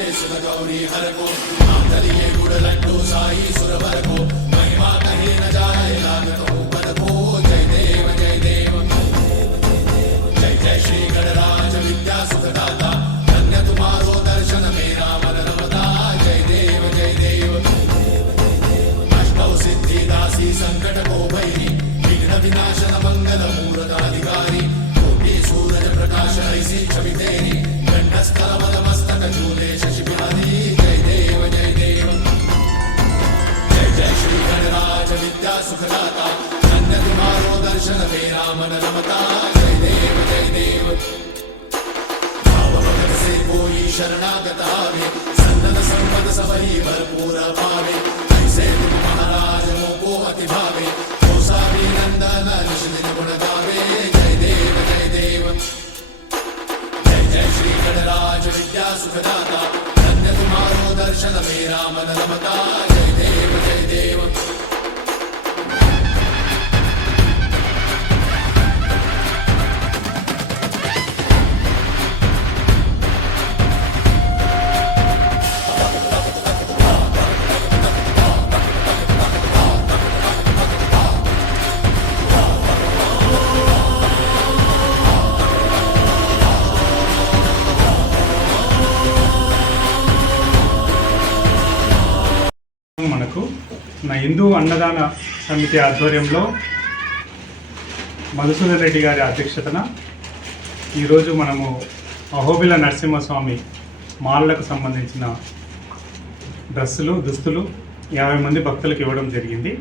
చేసిన గౌరీ హరకు తెలియ గుడలంటూ సాయి సురవరకు మహిమా కలిగిన జాయలాగతో పదకో జై దేవ జై దేవ జై జై శ్రీ గణరాజ ప్రకాశ ఐసి చవితేరి గంటస్థల మన నమత జయ దేవ జయ దేవ భావభగతసే పోయి శరణాగతావే సన్నద సంపద సబలి భరపూర పావే ఐసే తుమ మహారాజ మోకో అతి భావే కోసావి నందన నిషిదిన గుణ గావే జయ దేవ జయ దేవ జయ జయ శ్రీ గణరాజ విద్యా సుఖదాత ధన్య తుమారో దర్శన మేరా మన నమత జయ దేవ జయ దేవ నా హిందూ అన్నదాన సమితి ఆధ్వర్యంలో మధుసూదన్ రెడ్డి గారి అధ్యక్షతన ఈరోజు మనము అహోబిల నరసింహస్వామి మాలలకు సంబంధించిన డ్రెస్సులు దుస్తులు యాభై మంది భక్తులకు ఇవ్వడం జరిగింది.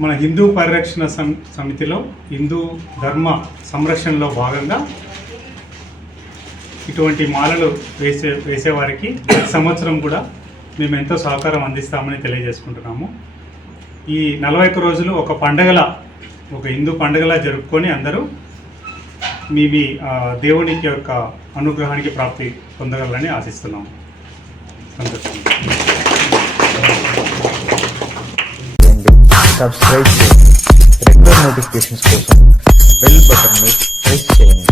మన హిందూ పరిరక్షణ సం సమితిలో హిందూ ధర్మ సంరక్షణలో భాగంగా ఇటువంటి మాలలు వేసే వేసేవారికి సంవత్సరం కూడా మేము ఎంతో సహకారం అందిస్తామని తెలియజేసుకుంటున్నాము. ఈ నలభై ఒక్క రోజులు ఒక పండగల ఒక హిందూ పండగలా జరుపుకొని అందరూ మీ మీ ఆ, దేవునికి యొక్క అనుగ్రహానికి ప్రాప్తి పొందగలరని ఆశిస్తున్నాము. సంతోషం. సబ్స్క్రైబ్ చేయండి. రెగ్యులర్ నోటిఫికేషన్స్ కోసం బెల్ బటన్ని ప్రెస్ చేయండి.